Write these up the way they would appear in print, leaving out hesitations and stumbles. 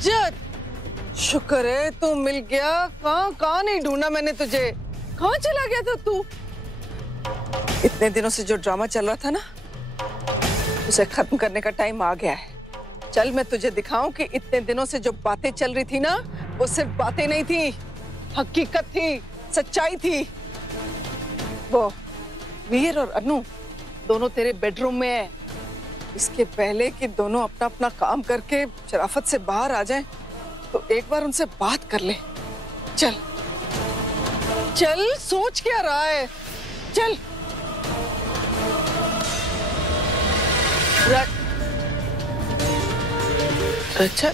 रजत, शुक्र है तू मिल गया। कहाँ कहाँ नहीं ढूंढा मैंने तुझे। कहाँ चला गया था तू? इतने दिनों से जो ड्रामा चल रहा था ना, उसे खत्म करने का टाइम आ गया है। चल मैं तुझे दिखाऊं कि इतने दिनों से जो बातें चल रही थी ना, वो सिर्फ बातें नहीं थी, हकीकत थी, सच्चाई थी। वो वीर और अनु दोनों तेरे बेडरूम में है। इसके पहले कि दोनों अपना अपना काम करके शराफत से बाहर आ जाएं, तो एक बार उनसे बात कर ले। चल चल, सोच क्या रहा है? चल। अच्छा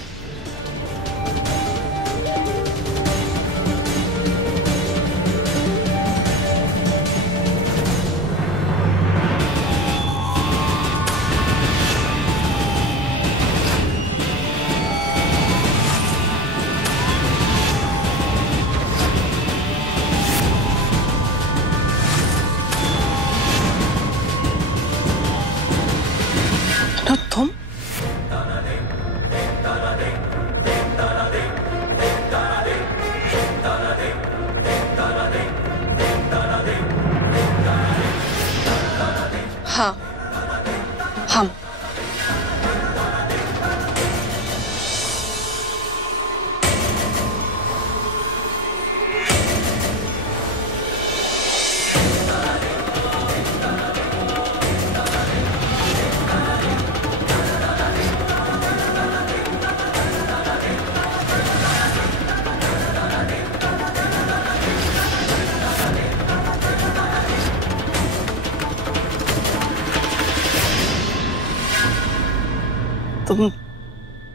तुम हाँ, हम।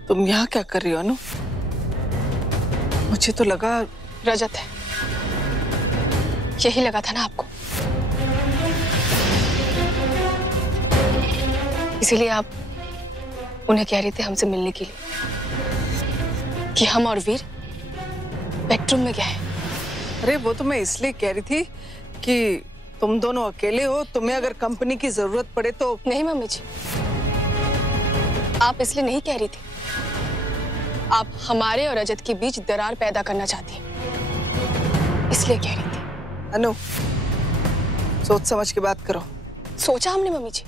तुम यहाँ क्या कर रही हो अनु? मुझे तो लगा रजत है, यही लगा था ना आपको। इसीलिए आप उन्हें कह रही थी हमसे मिलने के लिए कि हम और वीर बेडरूम में गए हैं। अरे वो तो मैं इसलिए कह रही थी कि तुम दोनों अकेले हो, तुम्हें अगर कंपनी की जरूरत पड़े तो। नहीं मम्मी जी, आप इसलिए नहीं कह रही थी। आप हमारे और रजत के बीच दरार पैदा करना चाहती हैं, इसलिए कह रही थी। अनु, सोच समझ के बात करो। सोचा हमने मम्मी जी,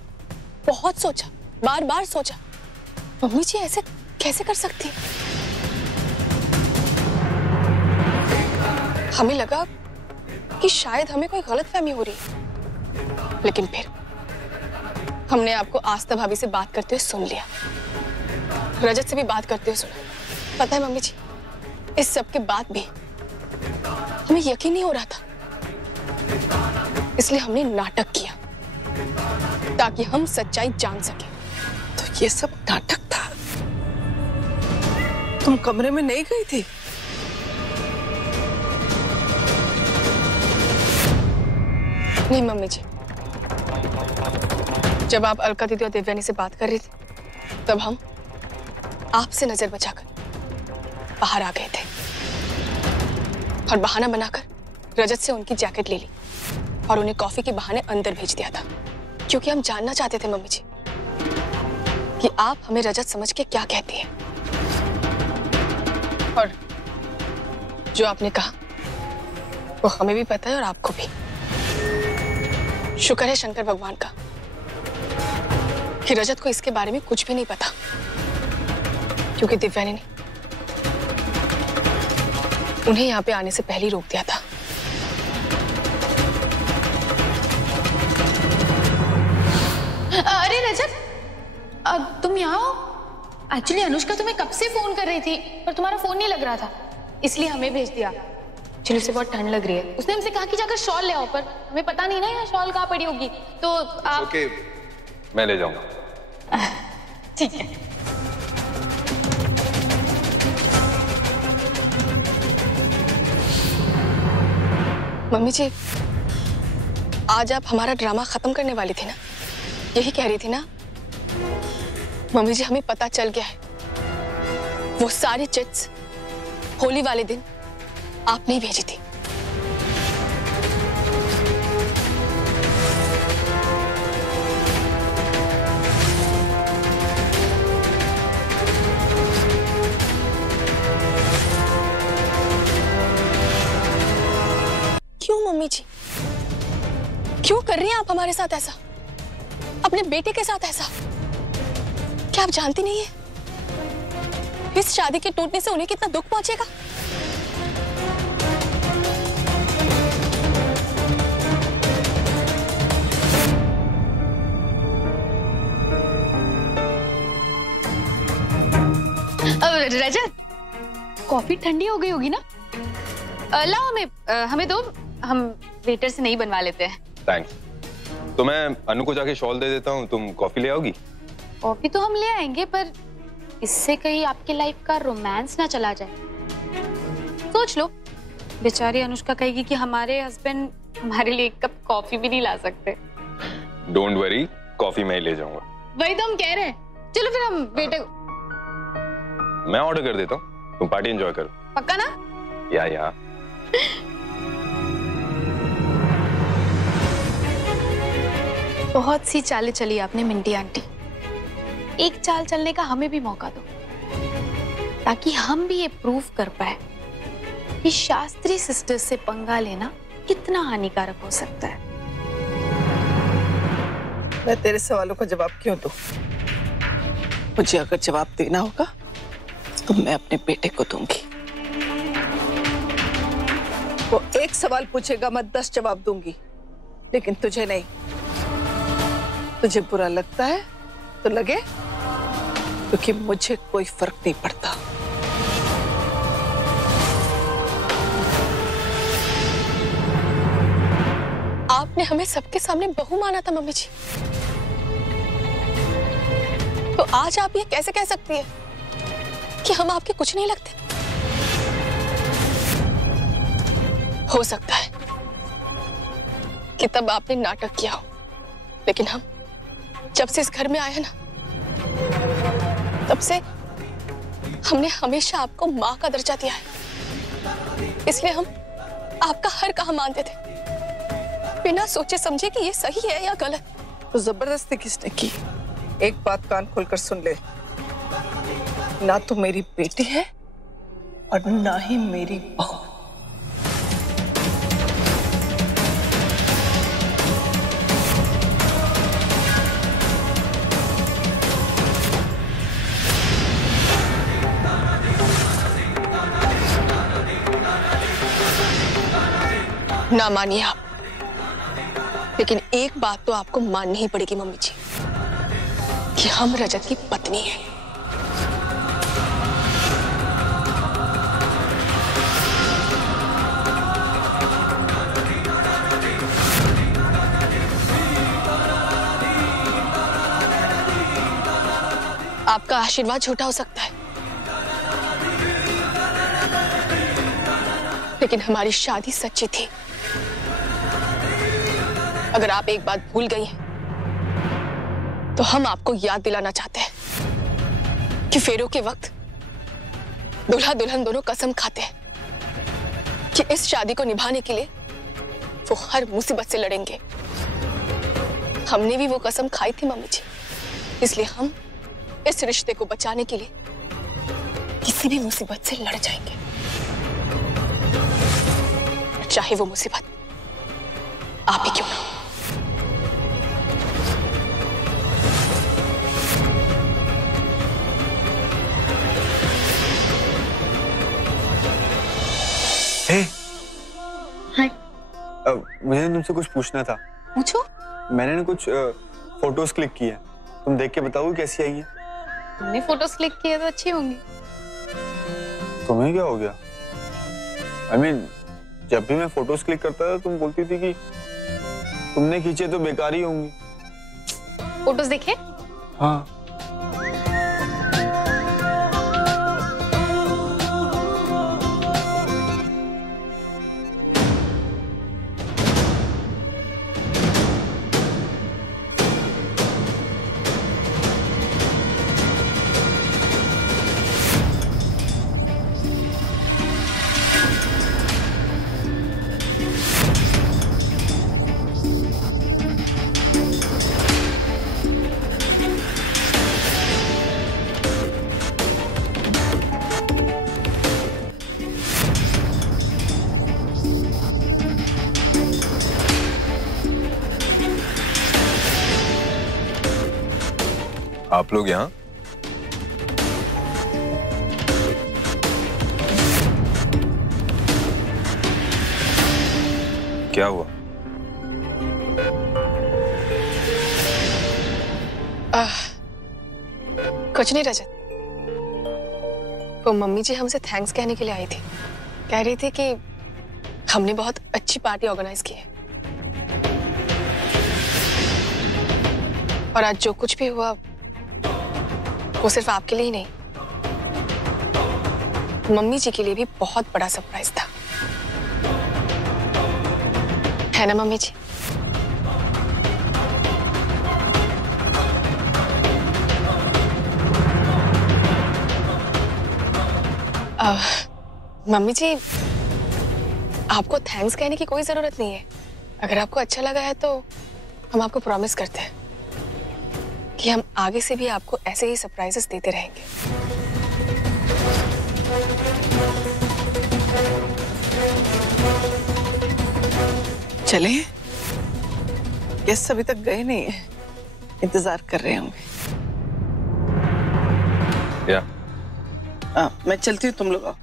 बहुत सोचा, बार बार सोचा। मम्मी जी ऐसे कैसे कर सकती? हमें लगा कि शायद हमें कोई गलतफहमी हो रही है, लेकिन फिर हमने आपको आस्था भाभी से बात करते हुए सुन लिया, रजत से भी बात करते हुए सुना। पता है मम्मी जी, इस सब के बाद भी हमें यकीन नहीं हो रहा था, इसलिए हमने नाटक किया ताकि हम सच्चाई जान सके। तो ये सब नाटक था? तुम कमरे में नहीं गई थी? नहीं मम्मी जी, जब आप अलका दीदी और देवयानी से बात कर रही थी, तब हम आपसे नजर बचाकर बाहर आ गए थे और बहाना बनाकर रजत से उनकी जैकेट ले ली और उन्हें कॉफी के बहाने अंदर भेज दिया था, क्योंकि हम जानना चाहते थे मम्मी जी कि आप हमें रजत समझ के क्या कहती हैं। और जो आपने कहा वो हमें भी पता है और आपको भी। शुक्र है शंकर भगवान का कि रजत को इसके बारे में कुछ भी नहीं पता, क्योंकि दिव्यानी ने उन्हें यहाँ पे आने से पहले ही रोक दिया था। अरे रजत, तुम यहाँ हो? एक्चुअली अनुष्का तुम्हें कब से फोन कर रही थी, पर तुम्हारा फोन नहीं लग रहा था, इसलिए हमें भेज दिया। चलो, उसे बहुत ठंड लग रही है, उसने हमसे कहा कि जाकर शॉल ले आओ, पर हमें पता नहीं ना यहाँ शॉल कहाँ पड़ी होगी, तो आप। ओके, मैं ले जाऊंगा। ठीक है। मम्मी जी, आज आप हमारा ड्रामा खत्म करने वाली थी ना, यही कह रही थी ना? मम्मी जी, हमें पता चल गया है, वो सारी चिट्स होली वाले दिन आपने ही भेजी थी। मम्मी जी? क्यों कर रही हैं आप हमारे साथ ऐसा, अपने बेटे के साथ ऐसा? क्या आप जानती नहीं है इस शादी के टूटने से उन्हें कितना दुख पहुंचेगा? रजत, कॉफी ठंडी हो गई होगी ना? लाओ हमें दो, हम वेटर से नहीं बनवा लेते हैं। थैंक्स। तो मैं अनु को जाके शॉल दे देता हूँ, तुम कॉफी ले आओगी? कॉफी तो हम ले आएंगे, पर इससे कहीं आपकी लाइफ का रोमांस ना चला जाए। सोच लो, बेचारी अनुष्का कहेगी कि हमारे हस्बैंड हमारे लिए एक कप कॉफी भी नहीं ला सकते। डोंट वरी, कॉफी मैं ही ले जाऊंगा। वही तो हम कह रहे हैं। चलो फिर हम बेटे को मैं ऑर्डर कर देता हूँ, तुम पार्टी एंजॉय करो। पक्का ना? या बहुत सी चालें चली आपने मिंटी आंटी, एक चाल चलने का हमें भी मौका दो, ताकि हम भी ये प्रूव कर पाए कि शास्त्री सिस्टर्स से पंगा लेना कितना हानिकारक हो सकता है। मैं तेरे सवालों का जवाब क्यों दूं? मुझे अगर जवाब देना होगा तो मैं अपने बेटे को दूंगी। वो एक सवाल पूछेगा, मैं 10 जवाब दूंगी, लेकिन तुझे नहीं। तुझे बुरा लगता है तो लगे, क्योंकि मुझे कोई फर्क नहीं पड़ता। आपने हमें सबके सामने बहू माना था मम्मी जी, तो आज आप ये कैसे कह सकती है कि हम आपके कुछ नहीं लगते? हो सकता है कि तब आपने नाटक किया हो, लेकिन हम जब से इस घर में आए ना, तब से हमने हमेशा आपको माँ का दर्जा दिया है। इसलिए हम आपका हर काम मानते थे, बिना सोचे समझे कि ये सही है या गलत। तो जबरदस्ती किसने की? एक बात कान खोलकर सुन ले, ना तो मेरी बेटी है और ना ही मेरी बहू। ना मानिए आप, लेकिन एक बात तो आपको माननी ही पड़ेगी मम्मी जी, कि हम रजत की पत्नी हैं। आपका आशीर्वाद झूठा हो सकता है, लेकिन हमारी शादी सच्ची थी। अगर आप एक बात भूल गई हैं, तो हम आपको याद दिलाना चाहते हैं कि फेरों के वक्त दूल्हा दुल्हन दोनों कसम खाते हैं कि इस शादी को निभाने के लिए वो हर मुसीबत से लड़ेंगे। हमने भी वो कसम खाई थी मम्मी जी, इसलिए हम इस रिश्ते को बचाने के लिए किसी भी मुसीबत से लड़ जाएंगे, चाहे वो मुसीबत आप ही क्यों ना हो। हाय। मुझे तुमसे कुछ पूछना था। पूछो। मैंने ना कुछ फोटोज क्लिक की है, तुम देख के बताओ कैसी आई है। तुमने फोटोज क्लिक किए तो अच्छी होंगी। तुम्हें क्या हो गया? I mean, जब भी मैं फोटोज क्लिक करता था तुम बोलती थी कि तुमने खींचे तो बेकार ही होंगी। फोटोज देखे? हाँ। आप लोग यहाँ? क्या हुआ? कुछ नहीं रजत, वो मम्मी जी हमसे थैंक्स कहने के लिए आई थी। कह रही थी कि हमने बहुत अच्छी पार्टी ऑर्गेनाइज की है और आज जो कुछ भी हुआ वो सिर्फ आपके लिए ही नहीं, मम्मी जी के लिए भी बहुत बड़ा सरप्राइज था, है ना मम्मी जी? मम्मी जी, आपको थैंक्स कहने की कोई जरूरत नहीं है। अगर आपको अच्छा लगा है तो हम आपको प्रॉमिस करते हैं कि हम आगे से भी आपको ऐसे ही सरप्राइजेस देते रहेंगे। चले, गेस्ट अभी तक गए नहीं है, इंतजार कर रहे होंगे। या मैं चलती हूँ, तुम लोग आओ।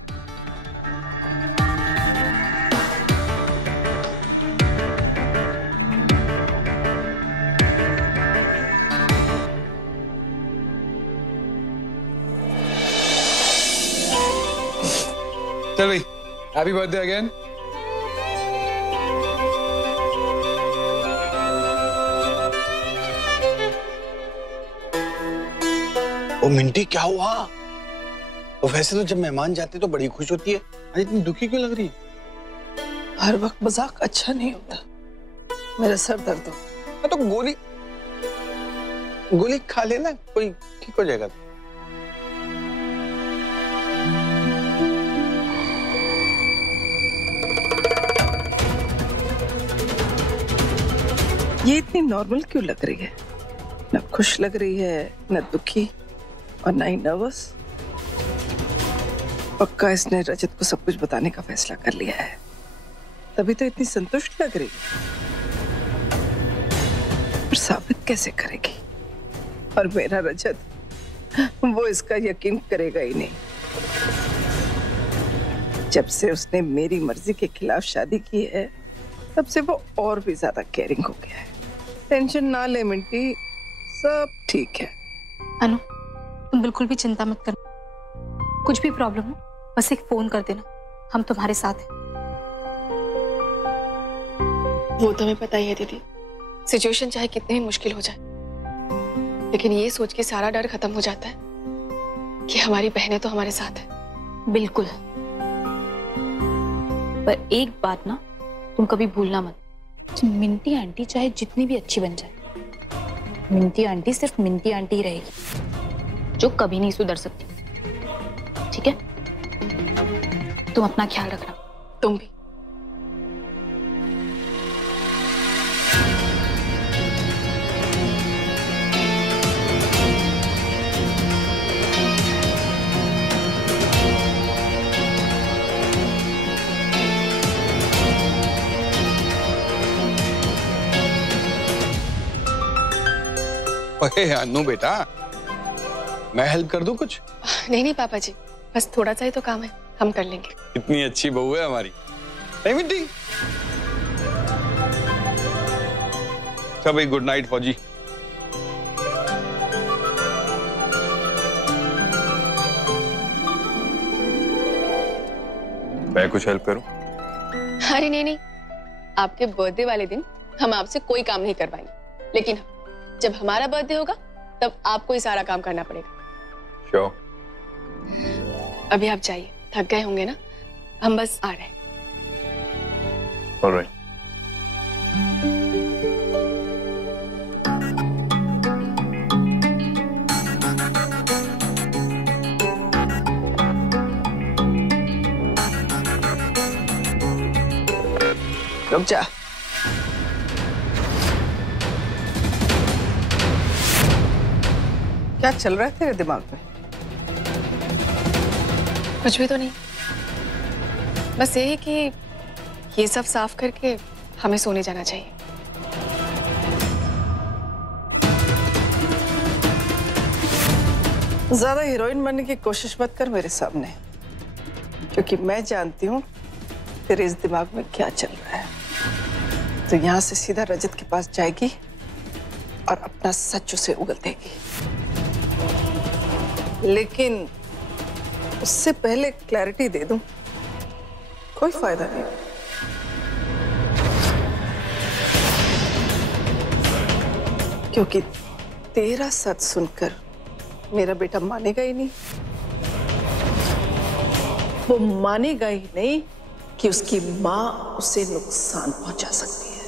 चल भाई, हैप्पी बर्थडे अगेन। ओ मिंटी, क्या हुआ? तो वैसे तो जब मेहमान जाते तो बड़ी खुश होती है, आज इतनी दुखी क्यों लग रही है? हर वक्त मजाक अच्छा नहीं होता, मेरा सर दर्द हो। तो गोली खा लेना, कोई ठीक हो जाएगा। ये इतनी नॉर्मल क्यों लग रही है? न खुश लग रही है, न दुखी, और न ही नर्वस। पक्का इसने रजत को सब कुछ बताने का फैसला कर लिया है, तभी तो इतनी संतुष्ट लग रही है। पर साबित कैसे करेगी? और मेरा रजत, वो इसका यकीन करेगा ही नहीं। जब से उसने मेरी मर्जी के खिलाफ शादी की है, तब से वो और भी ज्यादा केयरिंग हो गया है। टेंशन ना ले मिंटी, सब ठीक है। अनु, तुम बिल्कुल भी चिंता मत करना। कुछ भी प्रॉब्लम हो बस एक फोन कर देना, हम तुम्हारे साथ हैं। वो तो हमें पता ही है दीदी, सिचुएशन चाहे कितनी भी मुश्किल हो जाए, लेकिन ये सोच के सारा डर खत्म हो जाता है कि हमारी बहनें तो हमारे साथ है। बिल्कुल, पर एक बात ना तुम कभी भूलना मत, मिंटी आंटी चाहे जितनी भी अच्छी बन जाए, मिंटी आंटी सिर्फ मिंटी आंटी ही रहेगी, जो कभी नहीं सुधर सकती। ठीक है? तुम अपना ख्याल रखना। तुम भी। अरे अनु बेटा, मैं हेल्प कर दूं कुछ? नहीं नहीं पापा जी, बस थोड़ा सा ही तो काम है, हम कर लेंगे। इतनी अच्छी बहू है हमारी। नहीं मिंटी? सब गुड नाइट फौजी। मैं कुछ हेल्प करूं? अरे नहीं, आपके बर्थडे वाले दिन हम आपसे कोई काम नहीं करवाएंगे, लेकिन जब हमारा बर्थडे होगा तब आपको ही सारा काम करना पड़ेगा। श्योर। अभी आप जाइए, थक गए होंगे ना, हम बस आ रहे हैं। ऑलराइट। रुक जा। क्या चल रहा है तेरे दिमाग में? कुछ भी तो नहीं, बस ये है कि ये सब साफ करके हमें सोने जाना चाहिए। ज्यादा हीरोइन बनने की कोशिश मत कर मेरे सामने, क्योंकि मैं जानती हूँ तेरे इस दिमाग में क्या चल रहा है। तो यहाँ से सीधा रजत के पास जाएगी और अपना सच उसे उगल देगी, लेकिन उससे पहले क्लैरिटी दे दूं, कोई फायदा नहीं। क्योंकि तेरा सच सुनकर मेरा बेटा मानेगा ही नहीं। वो मानेगा ही नहीं कि उसकी मां उसे नुकसान पहुंचा सकती है।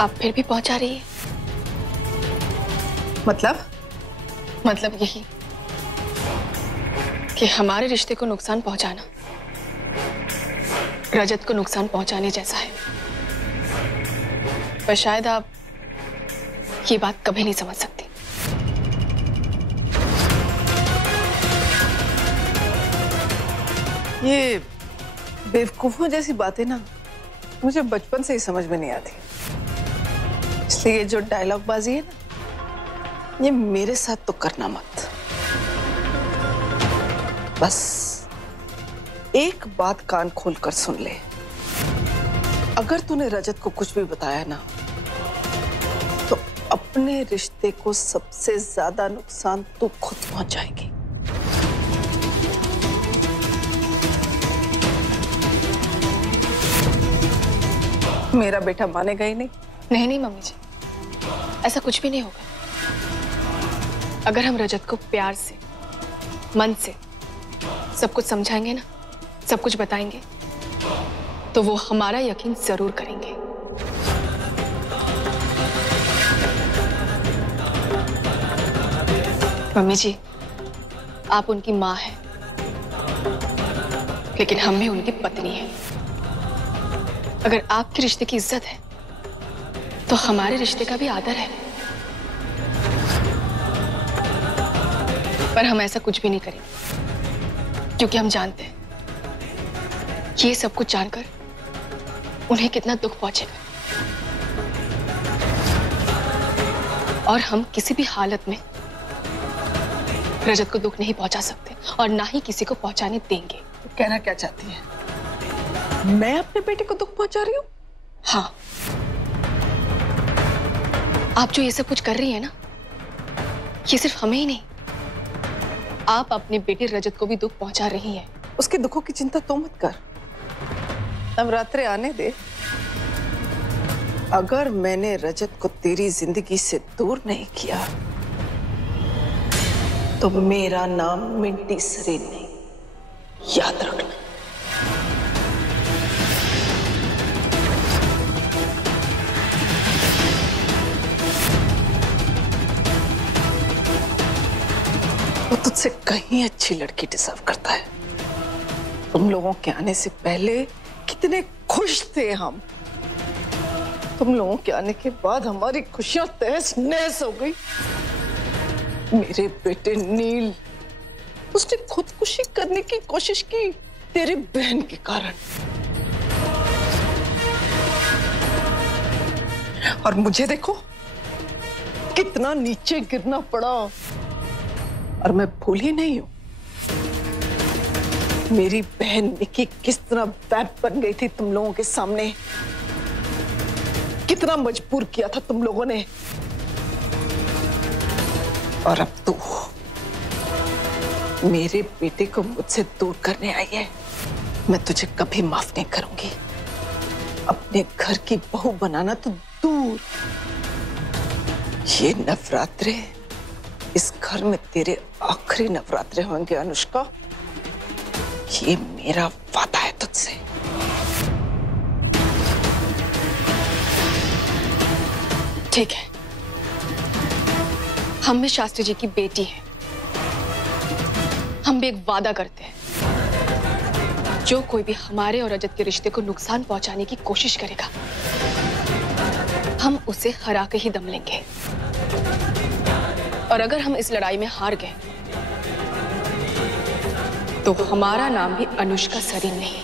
आप फिर भी पहुंचा रही है? मतलब यही कि हमारे रिश्ते को नुकसान पहुंचाना रजत को नुकसान पहुंचाने जैसा है। पर शायद आप ये बात कभी नहीं समझ सकती। ये बेवकूफों जैसी बातें ना मुझे बचपन से ही समझ में नहीं आती। इसलिए ये जो डायलॉग बाजी है ना, ये मेरे साथ तो करना मत। बस एक बात कान खोलकर सुन ले, अगर तूने रजत को कुछ भी बताया ना, तो अपने रिश्ते को सबसे ज्यादा नुकसान तू खुद पहुंचाएगी। मेरा बेटा मानेगा ही नहीं। नहीं मम्मी जी, ऐसा कुछ भी नहीं होगा। अगर हम रजत को प्यार से, मन से सब कुछ समझाएंगे ना, सब कुछ बताएंगे, तो वो हमारा यकीन जरूर करेंगे। मम्मी जी, आप उनकी माँ हैं, लेकिन हम भी उनकी पत्नी हैं। अगर आपके रिश्ते की इज्जत है, तो हमारे रिश्ते का भी आदर है। पर हम ऐसा कुछ भी नहीं करेंगे, क्योंकि हम जानते हैं ये सब कुछ जानकर उन्हें कितना दुख पहुंचेगा। और हम किसी भी हालत में रजत को दुख नहीं पहुंचा सकते, और ना ही किसी को पहुंचाने देंगे। तो कहना क्या चाहती है? मैं अपने बेटे को दुख पहुंचा रही हूँ? हाँ, आप जो ये सब कुछ कर रही है ना, ये सिर्फ हमें ही नहीं, आप अपने बेटे रजत को भी दुख पहुंचा रही हैं। उसके दुखों की चिंता तो मत कर, नवरात्रे आने दे। अगर मैंने रजत को तेरी जिंदगी से दूर नहीं किया, तो मेरा नाम मिंटी सरीन नहीं, याद रखना। वो तुझसे कहीं अच्छी लड़की डिजर्व करता है। तुम लोगों के आने से पहले कितने खुश थे हम। तुम लोगों के आने के बाद हमारी खुशियां तहस नहस हो गई। मेरे बेटे नील, उसने खुदकुशी करने की कोशिश की तेरी बहन के कारण, और मुझे देखो कितना नीचे गिरना पड़ा। और मैं भूली नहीं हूं मेरी बहन निकी किस तरह वैप बन गई थी तुम लोगों के सामने, कितना मजबूर किया था तुम लोगों ने। और अब तू मेरे बेटे को मुझसे दूर करने आई है। मैं तुझे कभी माफ नहीं करूंगी। अपने घर की बहू बनाना तो दूर, ये नवरात्रे इस घर में तेरे आखिरी नवरात्रे होंगे अनुष्का। ये मेरा वादा है तुझसे। ठीक है, हम भी शास्त्री जी की बेटी हैं। हम भी एक वादा करते हैं, जो कोई भी हमारे और रजत के रिश्ते को नुकसान पहुंचाने की कोशिश करेगा, हम उसे हरा के ही दम लेंगे। और अगर हम इस लड़ाई में हार गए, तो हमारा नाम भी अनुष्का सरीन नहीं।